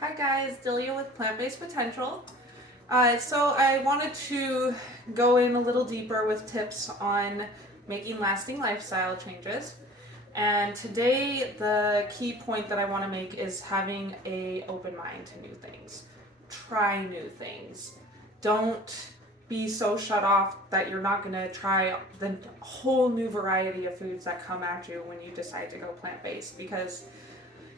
Hi guys, Delia with Plant-Based Potential. So I wanted to go in a little deeper with tips on making lasting lifestyle changes. And today the key point that I want to make is having a open mind to new things. Try new things. Don't be so shut off that you're not going to try the whole new variety of foods that come at you when you decide to go plant-based, because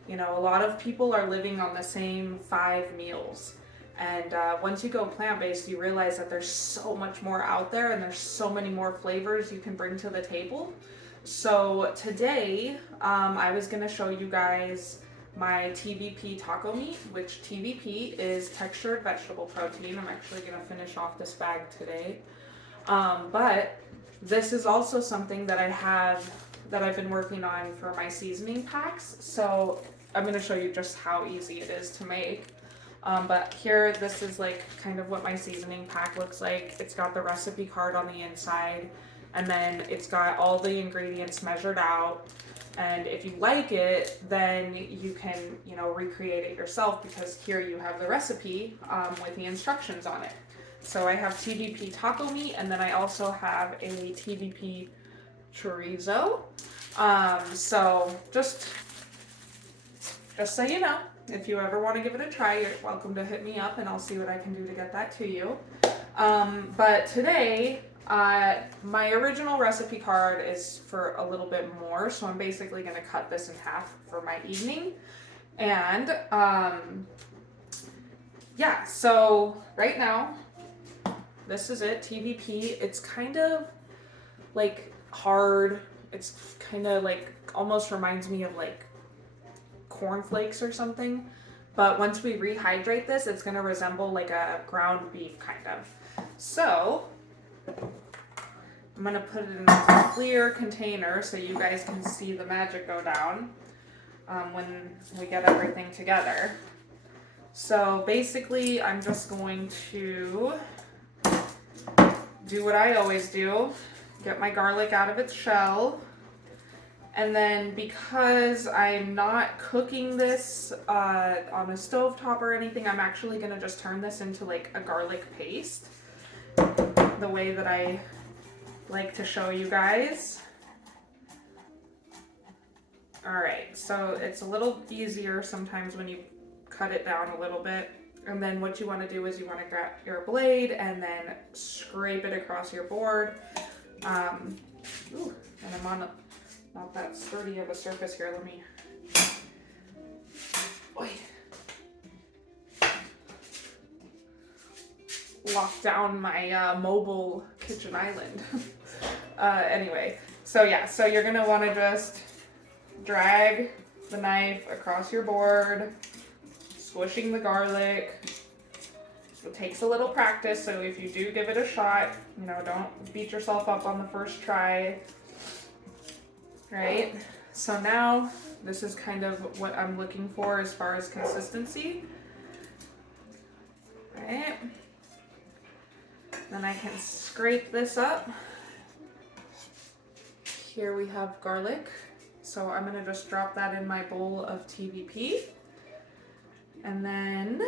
a lot of people are living on the same 5 meals. And once you go plant based, you realize that there's so much more out there and there's so many more flavors you can bring to the table. So today, I was going to show you guys my TVP taco meat, which TVP is textured vegetable protein. I'm actually going to finish off this bag today. But this is also something that I've been working on for my seasoning packs. So I'm going to show you just how easy it is to make. But here, this is like kind of what my seasoning pack looks like. It's got the recipe card on the inside, and then it's got all the ingredients measured out. And if you like it, then you can, recreate it yourself, because here you have the recipe with the instructions on it. So I have TVP taco meat, and then I also have a TVP chorizo. So just so you know, if you ever want to give it a try, you're welcome to hit me up and I'll see what I can do to get that to you. But today, my original recipe card is for a little bit more, so I'm basically going to cut this in half for my evening. And yeah, so right now, this is it, TVP. It's kind of like hard. It's kind of like, almost reminds me of like cornflakes or something. But once we rehydrate this, it's going to resemble like a ground beef kind of. So I'm going to put it in a clear container so you guys can see the magic go down when we get everything together. So basically, I'm just going to do what I always do. Get my garlic out of its shell. And then, because I'm not cooking this on a stovetop or anything, I'm actually going to just turn this into like a garlic paste, the way that I like to show you guys. Alright, so it's a little easier sometimes when you cut it down a little bit. And then what you want to do is you want to grab your blade and then scrape it across your board. And I'm on not that sturdy of a surface here. Let me lock down my mobile kitchen island. Anyway, so yeah, so you're gonna want to just drag the knife across your board, squishing the garlic. It takes a little practice, so if you do give it a shot, don't beat yourself up on the first try. Right? So now this is kind of what I'm looking for as far as consistency. Right? Then I can scrape this up. Here we have garlic. So I'm going to just drop that in my bowl of TVP. And then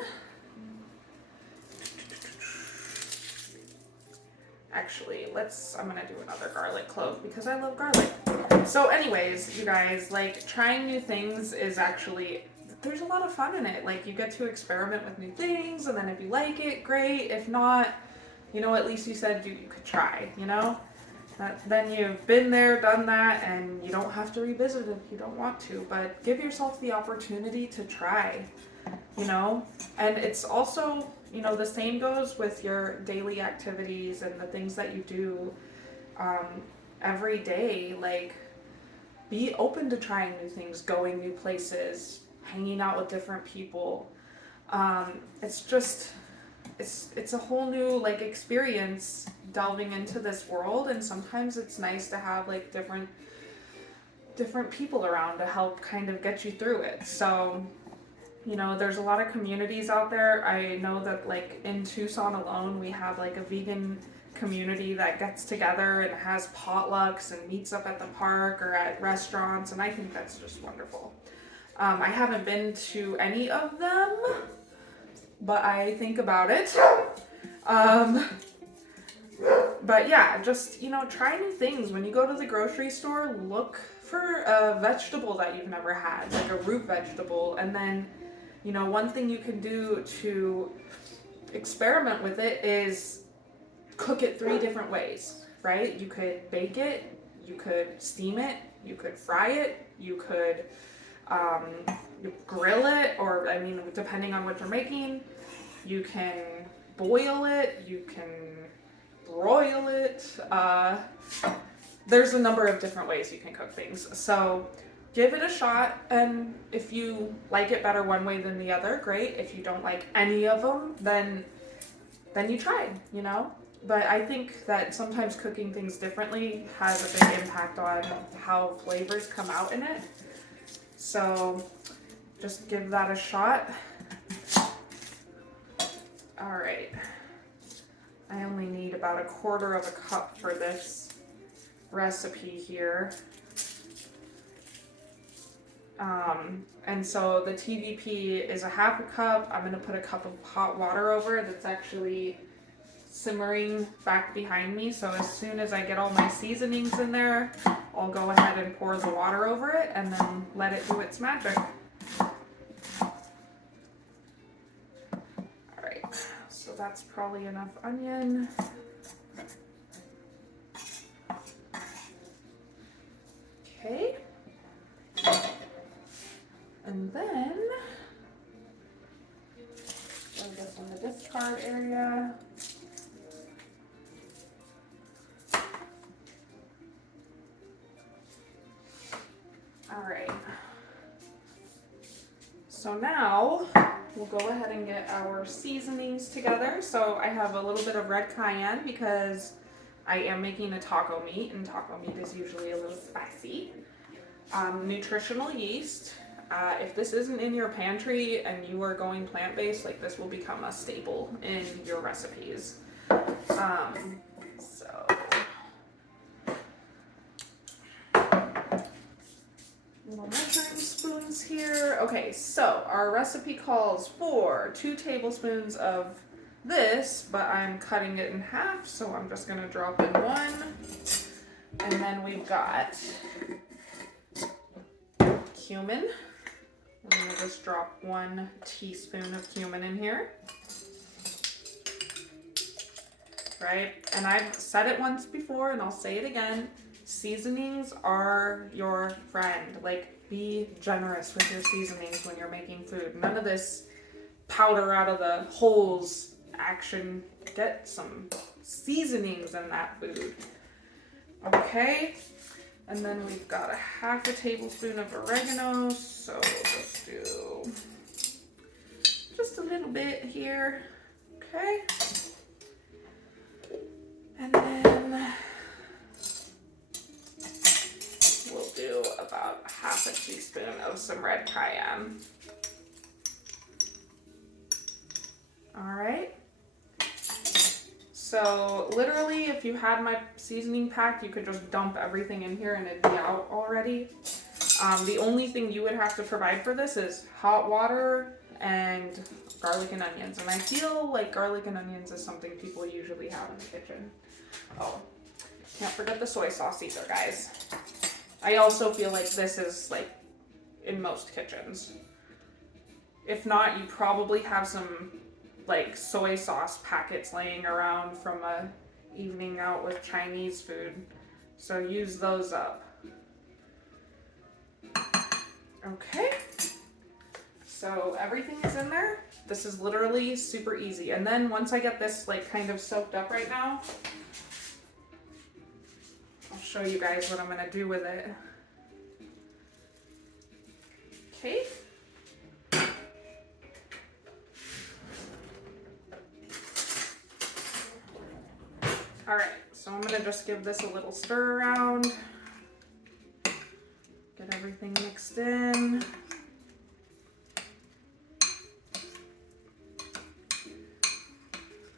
actually, I'm going to do another garlic clove because I love garlic. So anyways, you guys, like, trying new things is actually, there's a lot of fun in it. Like, you get to experiment with new things, and then if you like it, great. If not, at least you said you could try, Then you've been there, done that, and you don't have to revisit it if you don't want to. But give yourself the opportunity to try, And it's also, the same goes with your daily activities and the things that you do every day. Like, be open to trying new things, going new places, hanging out with different people. It's a whole new like experience delving into this world, and sometimes it's nice to have like different people around to help kind of get you through it. So, there's a lot of communities out there. I know that like in Tucson alone, we have like a vegan community that gets together and has potlucks and meets up at the park or at restaurants, and I think that's just wonderful. I haven't been to any of them, but I think about it. But yeah, just, try new things. When you go to the grocery store, look for a vegetable that you've never had, like a root vegetable. And then, one thing you can do to experiment with it is cook it 3 different ways, right? You could bake it, you could steam it, you could fry it, you could grill it, or depending on what you're making, you can boil it, you can broil it. There's a number of different ways you can cook things. So give it a shot, and if you like it better one way than the other, great. If you don't like any of them, then you try, But I think that sometimes cooking things differently has a big impact on how flavors come out in it. So just give that a shot. All right. I only need about 1/4 cup for this recipe here. And so the TVP is 1/2 cup. I'm gonna put a cup of hot water over it. That's actually simmering back behind me. So as soon as I get all my seasonings in there, I'll go ahead and pour the water over it and then let it do its magic. So that's probably enough onion. Okay. And then throw this in the discard area. All right. So now we'll go ahead and get our seasonings together. So I have a little bit of red cayenne because I am making a taco meat, and taco meat is usually a little spicy. Nutritional yeast. If this isn't in your pantry and you are going plant-based, like, this will become a staple in your recipes. Little measuring spoons here. Okay, so our recipe calls for 2 tablespoons of this, but I'm cutting it in half, so I'm just gonna drop in 1. And then we've got cumin. I'm gonna just drop 1 teaspoon of cumin in here. Right? And I've said it once before and I'll say it again. Seasonings are your friend. Like, be generous with your seasonings when you're making food. None of this powder out of the holes action. Get some seasonings in that food. Okay? And then we've got 1/2 tablespoon of oregano. So just do just a little bit here. Okay? And then we'll do about 1/2 teaspoon of some red cayenne. All right. So literally, if you had my seasoning pack, you could just dump everything in here and it'd be out already. The only thing you would have to provide for this is hot water and garlic and onions. And I feel like garlic and onions is something people usually have in the kitchen. Oh, can't forget the soy sauce either, guys. I also feel like this is like in most kitchens. If not, you probably have some like soy sauce packets laying around from a evening out with Chinese food. So use those up. Okay. So everything is in there. This is literally super easy. And then once I get this like kind of soaked up right now, I'll show you guys what I'm gonna do with it. Okay. All right, so I'm gonna just give this a little stir around. Get everything mixed in.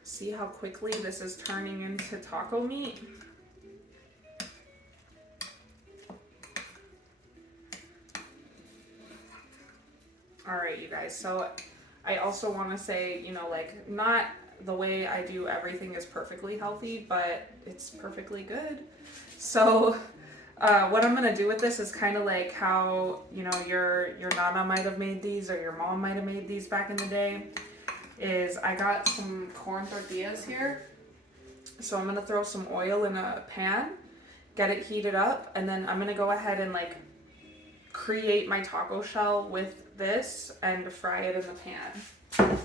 See how quickly this is turning into taco meat? you guys. So I also want to say, you know, like, not the way I do everything is perfectly healthy, but it's perfectly good. So what I'm gonna do with this is kind of like how, you know, your nana might have made these or your mom might have made these back in the day. Is I got some corn tortillas here, so I'm gonna throw some oil in a pan, get it heated up, and then I'm gonna go ahead and like create my taco shell with this and fry it in the pan.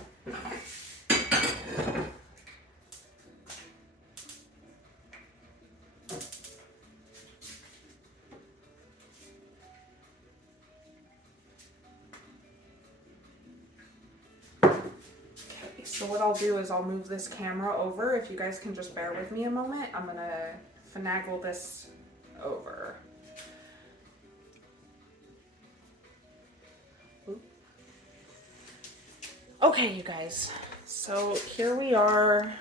So what I'll do is I'll move this camera over. If you guys can just bear with me a moment, I'm gonna finagle this over. Okay, you guys, so here we are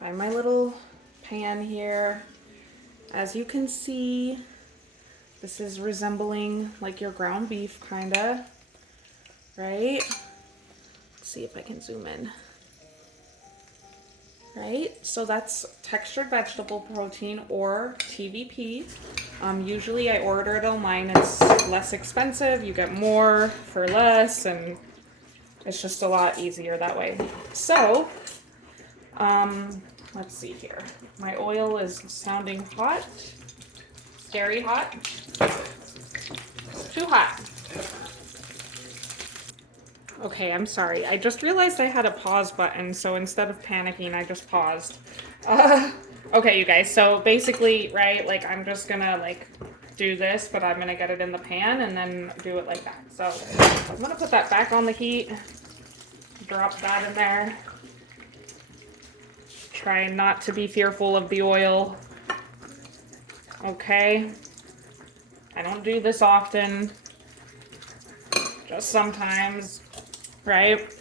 by my little pan here. As you can see, this is resembling like your ground beef, kinda, right? Let's see if I can zoom in. Right, so that's textured vegetable protein, or TVP. Usually I order it online. It's less expensive. You get more for less, and it's just a lot easier that way. So, let's see here. My oil is sounding hot. Scary hot. Too hot. Okay, I'm sorry. I just realized I had a pause button, so instead of panicking, I just paused. Okay, you guys, so basically, right, like, I'm just gonna, like, do this, but I'm gonna get it in the pan and then do it like that. So, I'm gonna put that back on the heat. Drop that in there. Try not to be fearful of the oil. Okay. I don't do this often. Just sometimes. Right?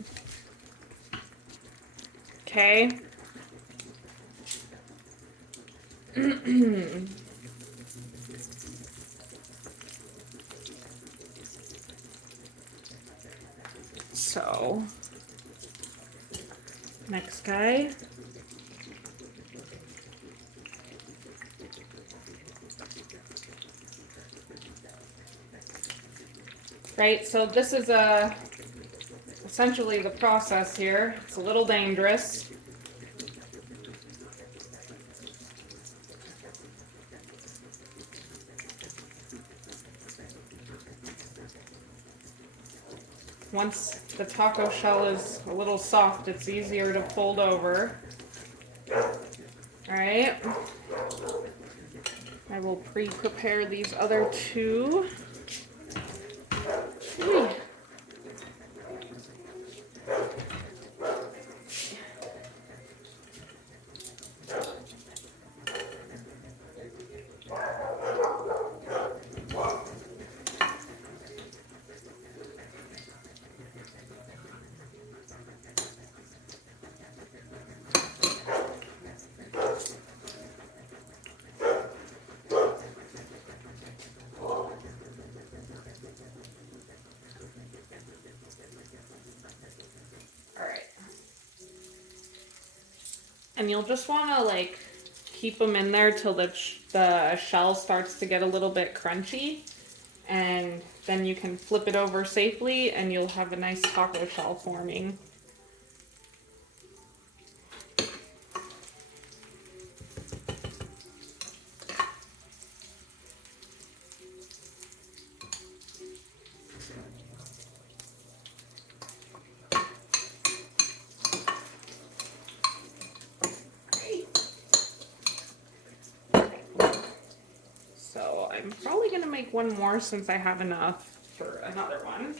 Okay. So, next guy. Right, so this is essentially the process here. It's a little dangerous. Once the taco shell is a little soft, it's easier to fold over. Alright. I will pre-prepare these other two. And you'll just want to like keep them in there till the shell starts to get a little bit crunchy, and then you can flip it over safely and you'll have a nice taco shell forming. I'm probably going to make one more since I have enough for another one.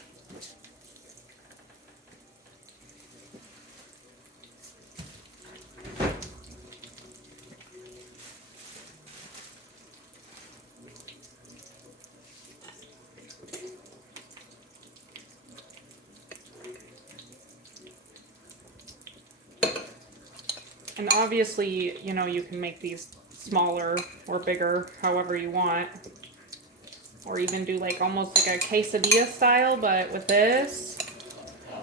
And obviously, you know, you can make these smaller or bigger, however you want. or even do like almost like a quesadilla style, but with this.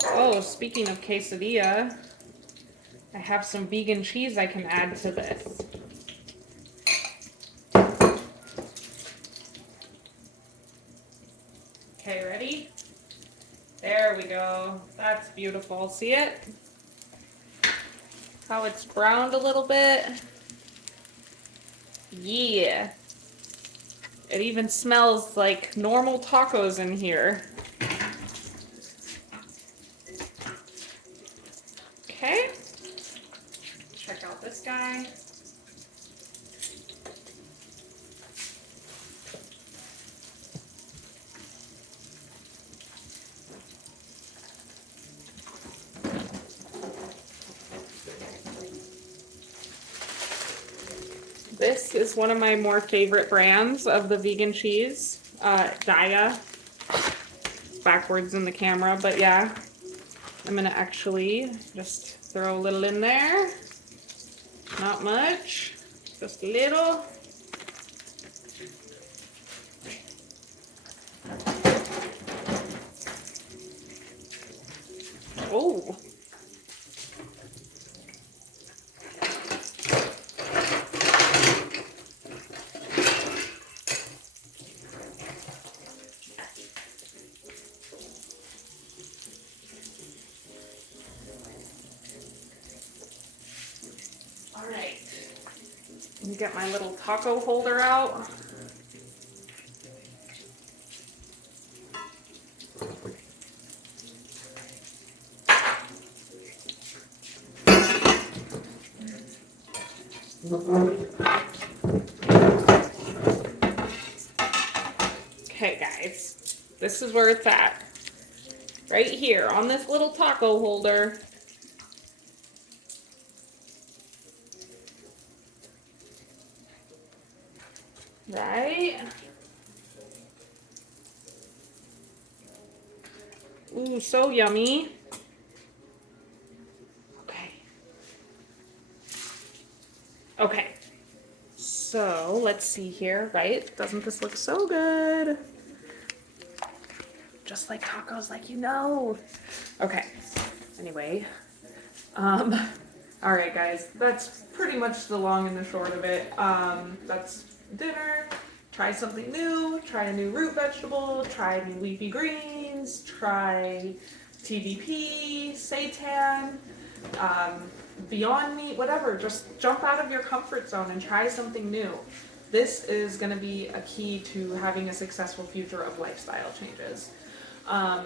Oh, speaking of quesadilla, I have some vegan cheese I can add to this. Okay, ready? There we go. That's beautiful. See it? How it's browned a little bit? Yeah. It even smells like normal tacos in here. Okay. Check out this guy. This is one of my more favorite brands of the vegan cheese, Daya. It's backwards in the camera, but yeah. I'm gonna actually just throw a little in there. Not much, just a little. Oh. All right, let me get my little taco holder out. Okay guys, this is where it's at. Right here on this little taco holder. Right? Ooh, so yummy. Okay. Okay. So let's see here, right? Doesn't this look so good? Just like tacos, like you know. Okay. Anyway. All right, guys. That's pretty much the long and the short of it. That's dinner. Try something new. Try a new root vegetable. Try new leafy greens. Try TVP, seitan, Beyond Meat, whatever. Just jump out of your comfort zone and try something new. This is going to be a key to having a successful future of lifestyle changes. I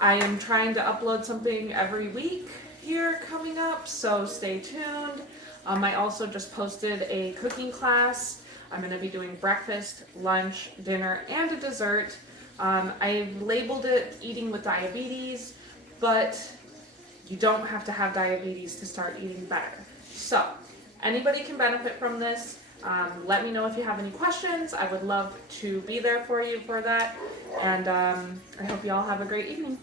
am trying to upload something every week here coming up, so stay tuned. I also just posted a cooking class. I'm going to be doing breakfast, lunch, dinner, and a dessert. I labeled it Eating with Diabetes, but you don't have to have diabetes to start eating better. So, anybody can benefit from this. Let me know if you have any questions. I would love to be there for you for that. And I hope you all have a great evening.